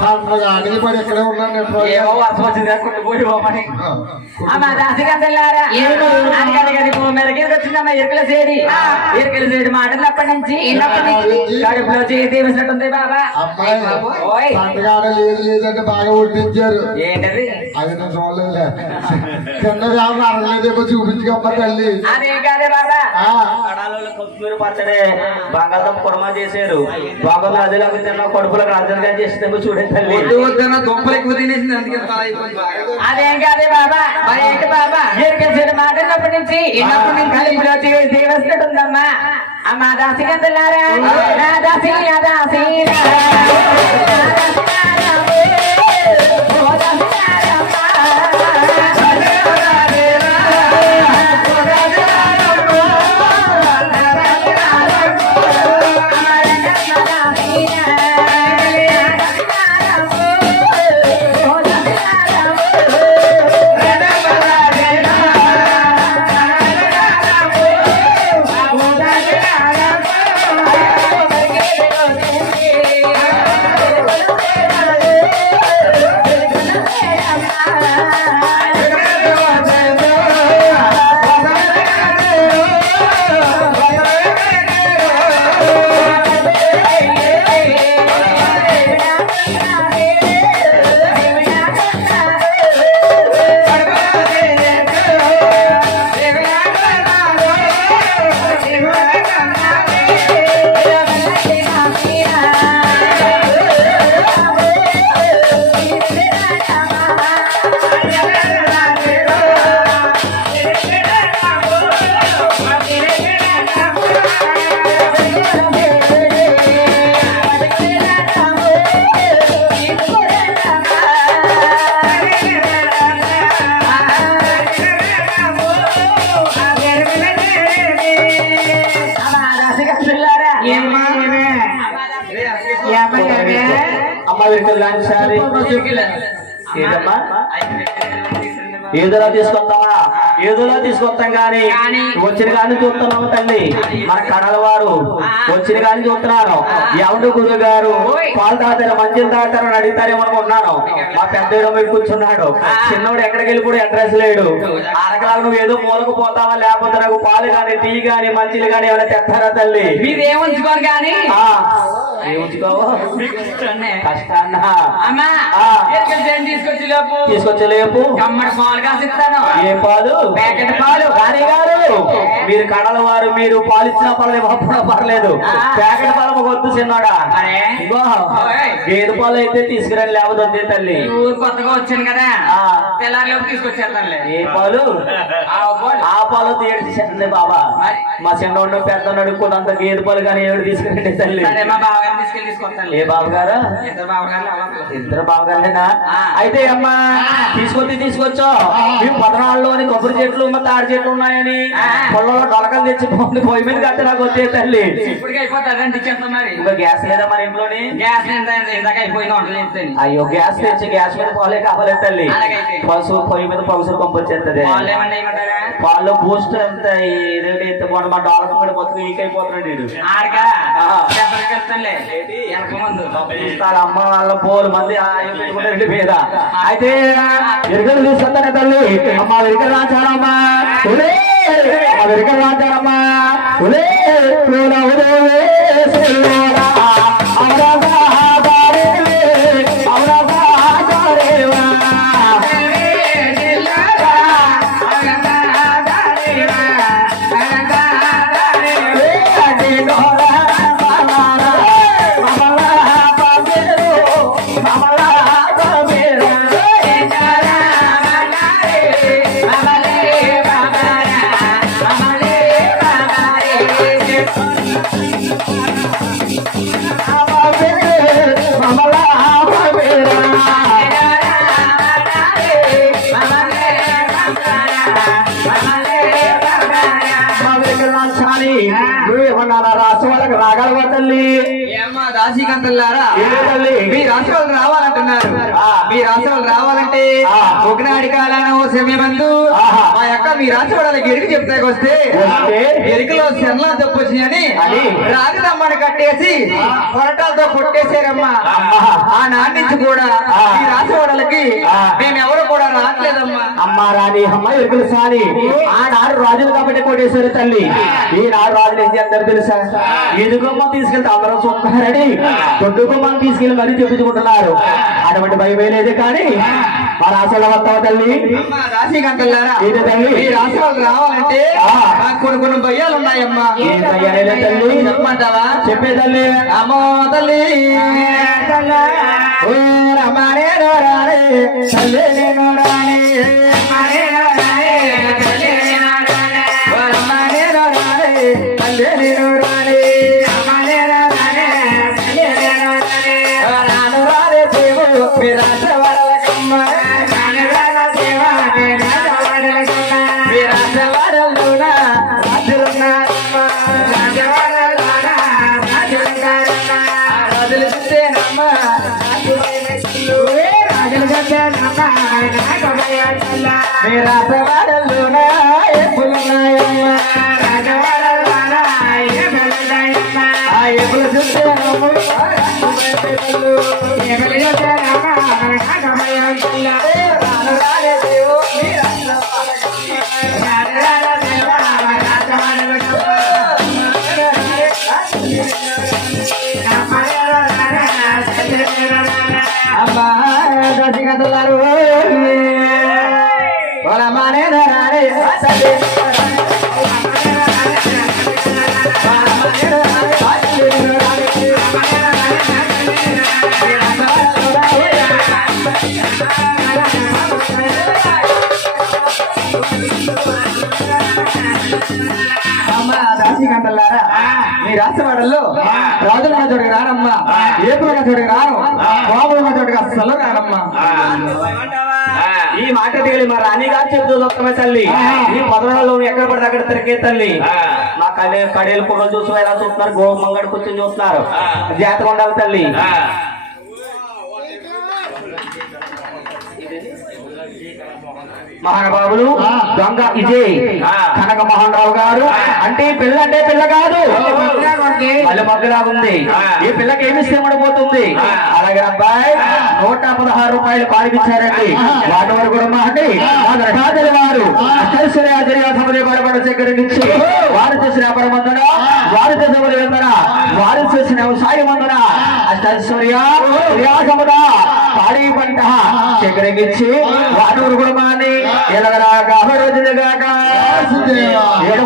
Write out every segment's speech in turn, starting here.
పండుగ అడిగి పడి ఎక్కడే ఉన్నాను నేను ఏమో వర్షం వచ్చింది అనుకుంటే పోయి పోమని. అమ్మా వచ్చిందమ్మా ఇరుకల సేడి మాటలు అప్పటి నుంచి. కడుపులో చేతి బాబా. అమ్మాయి బాగా వడ్డించారు ఏంటది? అది నేను చూడలేదు కింద రాము అరగలేదేమో చూపించుకోమ్మ తల్లి. అదే కాదే బాబా. ఆ, కడాలలో కొత్తిమీర పచ్చడే బంగాళదుంప కుర్మా చేశారు. బాగా అదిలాగా తిన్న కడుపులకు రాజులుగా చేస్తే చూడే తల్లి. వద్దు వద్దన్న దుంపలు ఎక్కువ తినేసింది అందుకే తల అయిపోయింది బాగా. అదేం కాదే బాబా. మరి ఏంటి బాబా? మాటలప్పటి నుంచి ఎన్నప్పటి నుంచి అమ్మా దాసిగంతలారా నా దాసి నా దాసి అమ్మ వీరికి లాంటి సారీ ఏంటమ్మా ఏదోలా తీసుకొస్తావా? ఏదోలా తీసుకొస్తాం గాని వచ్చిన కానీ చూస్తున్నాము తల్లి. మన కడల వారు వచ్చిన కానీ చూస్తున్నారు. ఎవడు గురువు గారు పాలు తాతారు మంచిలు తాతారు అని అడుగుతారేమో అనుకుంటున్నాను మా పెద్ద మీరు కూర్చున్నాడు. చిన్నోడు ఎక్కడికి వెళ్ళిపోయి అడ్రస్ లేడు. అరకలాగా నువ్వు ఏదో మూలకు పోతావా? లేకపోతే నాకు పాలు కానీ టీ గాని మంచిలు గాని ఏమైనా తెస్తారా తల్లి? మీరేం కానీ ఉంచుకోవు? కష్టాన్న లోపు తీసుకొచ్చే లేపు కమ్మడి పాలు కాసిస్తాను. ఏ పాలు? ప్యాకెట్ పాలు. గారు మీరు కడల వారు మీరు పాలు ఇచ్చినా పర్లేదు. పర్లేదు ప్యాకెట్ పాలు వద్దు చిన్నోడా. గేదె పాలు అయితే తీసుకురండి లేకపోతే తల్లి. ఊరు కొత్తగా వచ్చాను కదా. ఆ. తెల్లారి లోపు తీసుకొచ్చేస్తానులే. ఏ పాలు? ఆ పాలు. పాలు తీయండి బాబా? మా చిన్నోడు పెద్ద కొంత గేదె పాలు కానీ ఏడు తీసుకురండి తల్లి. ఏ బాబు గారు ఇద్దరు బావగారులేనా? ఆ. అయితే అమ్మా తీసుకొచ్చి తీసుకొచ్చా. మేము పదనాడులోని కొబ్బరి చెట్లు మా తాడి చెట్లు ఉన్నాయని. పొలంలో డొలకలు తెచ్చి పోండి పొయ్యి మీద కట్టి నాకు వచ్చే తల్లి. ఇంకా గ్యాస్ లేదా మన ఇంట్లోని? గ్యాస్ అయ్యో గ్యాస్ తెచ్చి గ్యాస్ మీద పాలే కావాలి తల్లి. పసుపు పొయ్యి మీద పసుపు పంపొచ్చేస్తుంది వాళ్ళు బూస్ట్ ఎంత రేటు ఎంత బాగుంది మా డాలర్ కూడా మొత్తం వీక్ అయిపోతున్నాడు వీడు ఇస్తాడు అమ్మ వాళ్ళ పోలు మంది ఆ ఏం పెట్టుకుంటే రెండు మీద. అయితే ఎరుకలు తీసుకొస్తానే తల్లి. అమ్మ ఎరుకలు రాచారమ్మా. ఎరుకలు రాచారమ్మా. ఉదయే రాష్ట్ర వాళ్ళకి రాగలవా తల్లి ఏమ్మా దాసీకంతల్లారా ఏ తల్లి మీ రాష్ట్రాలు రావాలంటే. మీ. ఒకనాడి కాలాన ఓ సమయమందు. మా యొక్క మీ వాళ్ళకి ఎరుకు చెప్తాకి వస్తే? ఎరుకలో శరలా తప్పొచ్చి అని అని? రాగదమ్మని కట్టేసి పొరటాలతో కొట్టేశారమ్మా. ఆ నాన్నించి కూడా ఆ. ఈ రాశి వాళ్ళకి ఆ. మేమెవరు కూడా రావట్లేదమ్మా అమ్మ రాని అమ్మ ఎరుకులు సాని ఆనాడు రాజులు కాబట్టి కోటేశ్వరి తల్లి. ఈనాడు రాజులు ఏం చేస్తారు తెలుసా? ఇది గుమ్మం తీసుకెళ్తే అందరూ చూస్తున్నారని దొడ్డు గుమ్మం తీసుకెళ్ళి మరీ చెప్పుకుంటున్నారు. అటువంటి భయమే లేదు కానీ మా రాష్ట్రంలో వస్తావా తల్లి? రాశి గంటలారా ఏంటి తల్లి? ఈ రాశి వాళ్ళు రావాలంటే కొన్ని కొన్ని భయాలు ఉన్నాయమ్మా. తల్లి? చెప్పమంటావా? చెప్పే తల్లి. అమ్మో తల్లి. ఓ రమణే రాణి తల్లి నేను రాణి చోటుకి రాను బాబుల ఉన్న చోటుకి అస్సలు రానమ్మా ఈ మాట తేలి మా రాణి గారు చెబుతూ ఉత్తమ తల్లి. ఈ పదవులలో ఎక్కడ పడితే అక్కడ తిరిగే తల్లి. మా కడే కడేలు కూడా చూసి ఎలా చూస్తున్నారు? గో మంగడి కూర్చొని చూస్తున్నారు. జాతర ఉండాలి తల్లి. మహానుభావులు దొంగ విజయ్ కనక మోహన్ రావు గారు. అంటే ఈ పిల్ల అంటే పిల్ల కాదు. మళ్ళీ మగ్గులా ఉంది ఈ పిల్లకి ఏమి ఇష్టపడిపోతుంది అలాగే అబ్బాయి నూట పదహారు రూపాయలు పాలిపించారండి వాటి వరకు కూడా మా అండి మా గ్రహాదరి వారు పడబడ సేకరించి వారు చేసిన వ్యాపారం అందున వారు చేసిన వందన వారు చేసిన వ్యవసాయం అందున అష్టైశ్వర్య క్రియాసముద పాడి పంట సేకరించి వారి వరకు కూడా మాని ఏడుగురు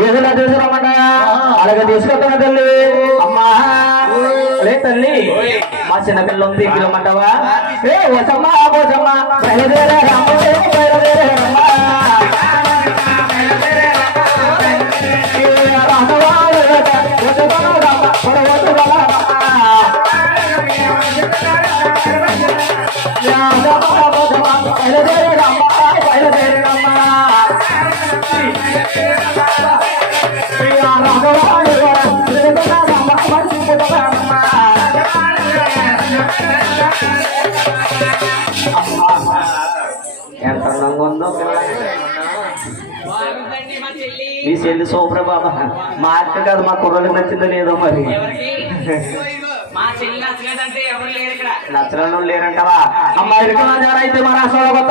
ఏదైనా తీసుకురామంటాయా అలాగే తీసుకొస్తాను తల్లి. అమ్మా. అదే తల్లి మా చిన్నపిల్ల ఉంది పిలమంటావా ఏ వసమ్మా మీ చెల్లి సూపర మా అక్క కాదు మా కుర్రలకు నచ్చింది లేదో మరి. నచ్చడం లేరంటవా? అమ్మా ఇరుకున్నారైతే మా రాష్ట్రంలో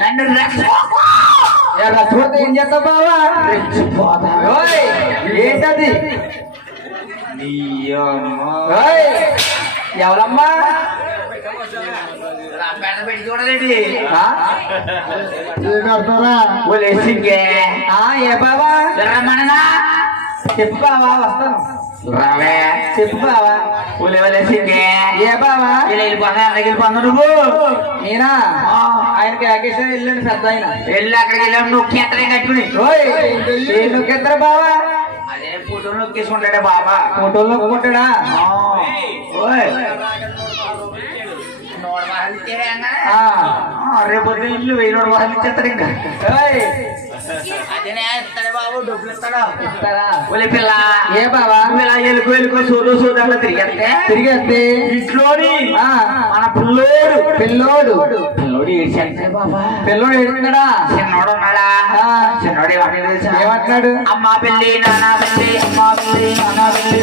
నన్ను రక్షపోతే ఏం చేస్తావు బావా? ఏంటది? ఎవరమ్మా? ఏ బావా? రమ్మననా చెప్పు బావా వస్తాను. రావే చెప్పు బావా ఉలివలేసిందే ఏ బావా ఇలా వెళ్ళిపోతా వెళ్ళిపోతా నువ్వు నేనా ఆయనకి ఆకేశ్వరం వెళ్ళండి పెద్ద ఆయన వెళ్ళి అక్కడికి వెళ్ళాము నొక్కేత్తరే కట్టుకుని ఏ నొక్కేత్తరా బావా బాబా ఫోటోలు నొక్కుంటాడా రేపొద్దు ఇల్లు వెయ్యి రెండు వాళ్ళు ఇచ్చేస్తారు ఇంకా. పిల్ల. ఏ బాబా ఇలా ఎలుకో ఎలుకో సోదో సోదాలు తిరిగేస్తే? తిరిగేస్తే? ఇంట్లోని మన పిల్లోడు. పిల్లోడు. పిల్లోడు ఏడ్చాడు బాబా. పిల్లోడు ఏడున్నాడా చిన్నోడు ఉన్నాడా? చిన్నోడు ఏమంటాడు ఏమంటున్నాడు? అమ్మా పెళ్ళి నానా పెళ్ళి అమ్మా పెళ్ళి నానా పెళ్ళి.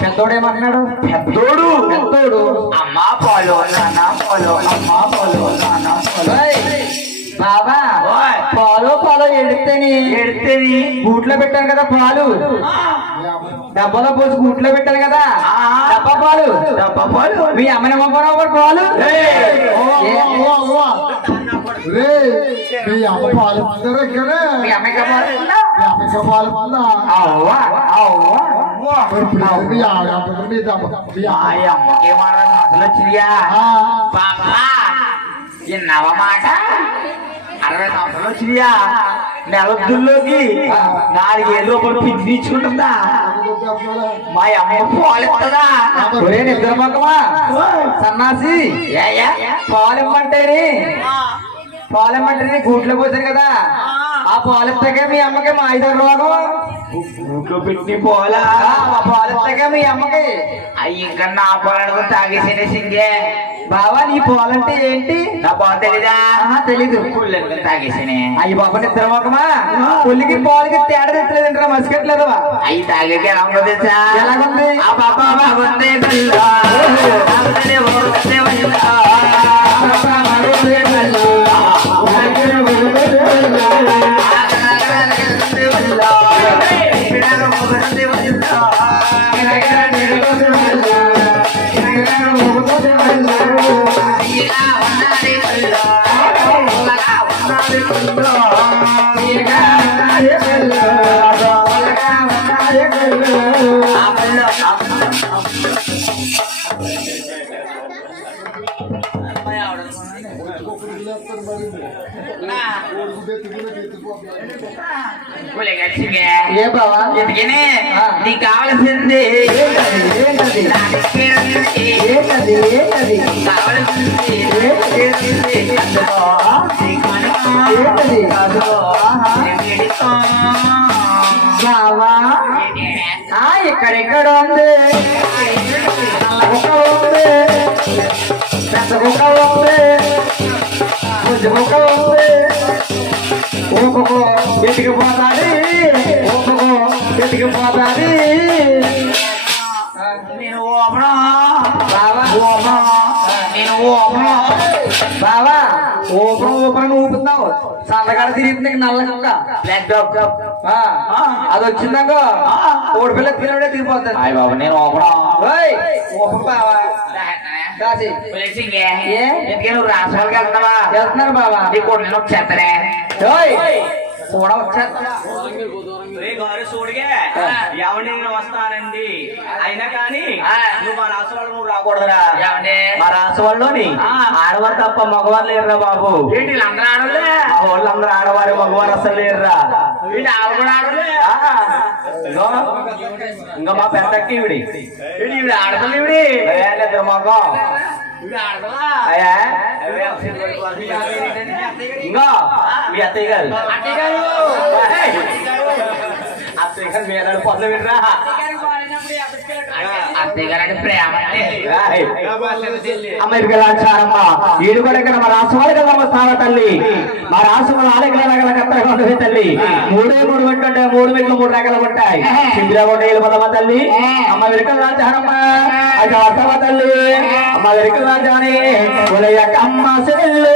పెద్దోడు ఏమంటున్నాడు పెద్దోడు. పెద్దోడు. అమ్మా పాలు నానా పాలు అమ్మా పాలు నానా పాలు. బాబా పాలు పాలు ఎడితేని ఎడితేని బూట్లో పెట్టాను కదా పాలు. డబ్బాలో పోసి గుట్లో పెట్టాను కదా? డబ్బా పాలు. డబ్బా పాలు. మీ అమ్మని అమ్మ పాలు. రే మీ అమ్మ పాలు పొందరు ఇక్కడ మీ అమ్మాయి అమ్మాయి పాలు పొందా మీ ఆడమ్మ మీ అమ్మకి అసలు వచ్చిందిగా? పాపా విన్నావ మాట అరవై సంవత్సరాలు వచ్చిందిగా? నెలద్దుల్లోకి నాలుగేళ్ళు ఒకటి పిచ్చిపించుకుంటుందా మా అమ్మ పాలిస్తుందా? ఒరే నిద్ర మొక్కమా సన్నాసి పాలిమ్మంటేనే పాలెం అంటే గూట్లో పోతారు కదా. ఆ. పాలెం తగ్గ మీ అమ్మకి మా ఐదో రోగం. గూట్లో పెట్టి పోలా పాలెం తగ్గ మీ అమ్మకి. అయ్యి ఇంకా నా పాలను తాగేసే సింగే. బావా నీ పోలంటే ఏంటి? నా పాలు తెలీదా? తెలీదు. తాగేసే అయ్యి బాబా నిద్ర ఒకమా పుల్లికి పాలకి తేడా తెచ్చలేదంటారా మసికెట్లేదు అయ్యి తాగే రాముడు ఎలాగుంది? ఆ బాబా బాగుంది నీ కావలసింది ఏంటది ఏంటది ఏంటది కావలసింది ఏంటది ఆహా. వేడితో బావా ఆ ఇక్కడెక్కడ ఉంది నల్ల కుక్క ఉంది పెద్ద కుక్క ఉంది బుజ్జి కుక్క ఉంది ఊపుకో ఎతికిపోతాది ఊపుకో ఎతికిపోతాది నేను ఓపడం బావా ఓపడం నేను ఓపడం బావా ఊపరం ఊపరం ఊపుతున్నావు చల్లగాడ తిరుగుతుంది నల్ల కుక్క బ్లాక్ ఆ, అది వచ్చిందాక. కోడి పిల్ల పిల్లడే దిగిపోతుంది. బాబు నేను ఓయ్ ఊపం బావా. నువ్వు రాష్ట్రాలకు వెళ్తావా వెళ్తున్నారు బావా. నీ కొడుకు వచ్చేస్తానే కూడా వచ్చేస్తా ఎవరిని నేను వస్తానండి అయినా కానీ. నువ్వు మా రాష్ట్ర వాళ్ళు నువ్వు రాకూడదురా? మా రాష్ట్ర వాళ్ళలోని ఆ. ఆడవారు తప్ప మగవారు లేరురా బాబు ఏంటి వీళ్ళందరూ ఆడలే మా వాళ్ళందరూ ఆడవారు మగవారు అసలు లేరురా వీళ్ళు ఆవిడ కూడా ఆడలే ఆ. ఇగో, ఇంకా మా పెద్దకి ఇవిడి ఈవిడ ఆడపిల్ల ఇద్దరు మగం ఇంకా మీ అత్తయ్య గారు. అత్తయ్య గారు! అత్తయ్య గారు. పొద్దు వినరా? మా రాష్ట్రాలు కదా వస్తావా తల్లి. మా రాష్ట్రం నాలుగు రకాల తల్లి. మూడే మూడు పెట్టుంటే మూడు మెట్లు మూడు రకాలు ఉంటాయి. కొండ వెళ్ళిపోదామా తల్లి. అమ్మ వెనుకలు లాంచారమ్మ అది వస్తావా తల్లి. అమ్మ వెనుకలు అమ్మ సెల్లు